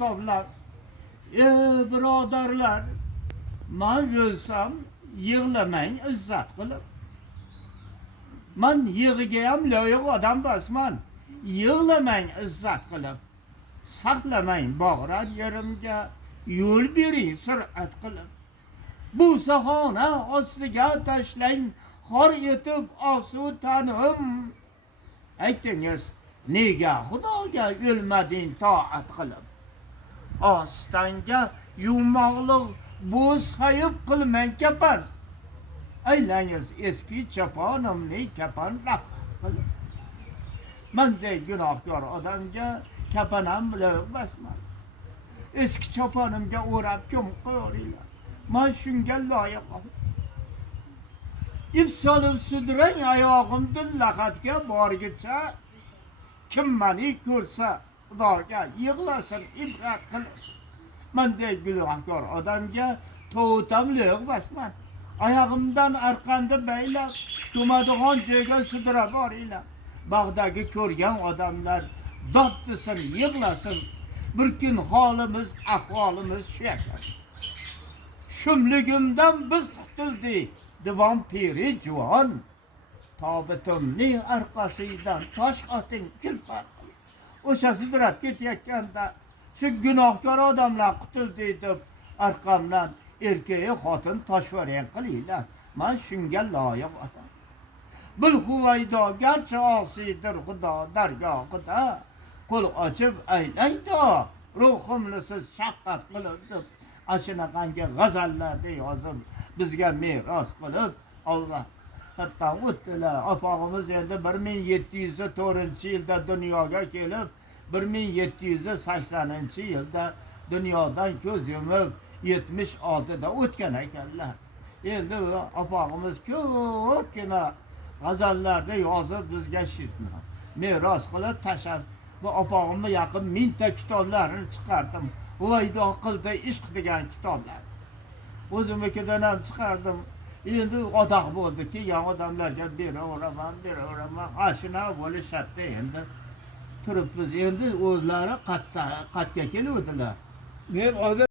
hisoblab, birodarlar, men o'lsam yig'lamang izzat qilib. Men yig'iga ham loyiq odam emasman. Yig'lamang izzat qilib. Saqlamang bog'rat yerimga, yo'l bering sur'at qilib. Bu sahona ostiga tashlang, xor etib osuv tanim. Aytingiz, nega Xudoga o'lmading toat qilib? Ostanga yumoqliq bo'z hayib qilmang kapan. Aylangiz eski choponimni kapan rahmat qilib. Menday gunohkor odamga kapanam bilan basman. Eski choponimga o'rab ko'm qo'yinglar. Men shunga loyiqman. Ip solib sudrang oyog'imdan laqatga borgicha, kim meni ko'rsa Xudoga yig'lasin ibrat qilib. Menday gunohkor odamga to'tam loyiq basman. Ayağımdan arqanda baylab, ko'madigan joyga sudira boringlar. Bag'dagi ko'rgan odamlar dod desin, yig'lasin. Bir kun holimiz, ahvolimiz shu ekan. Shumligimdan biz qutuldik, divan piri juvon. Tobitimning orqasidan tosh oting kulfat. O'sha sudrab ketayotganda shu gunohkor odamlar qutuldi deb orqamdan erkeğe xotin toshvaran qilinglar. Men shunga loyiq odam. Bil huvaydo garchi osiydir Xudo dargohida, qo'l ochib aylaydi, ruhimni siz shafqat qilib deb ashunaqangi g'azallarda yozib bizga meros qilib Alloh hatto o'tdilar. Opog'imiz endi 1704-yilda dunyoga kelib, 1780-yilda dunyodan ko'z yumib 76'da o'tgan ekanlar. Endi opog'imiz ko'pgina g'azallarda yozib bizga meros qilib tashlab. Bu opog'imni yaqin 1000 ta kitoblarini chiqardim. Huvaydo qildi ishq degan kitoblar. O'zimnikidan ham chiqardim. Endi odoq bo'ldiki, yangi odamlarga beraveraman. Ashuna bo'lishadi endi. Turibmiz endi o'zlari qatga keluvdilar. Men hozir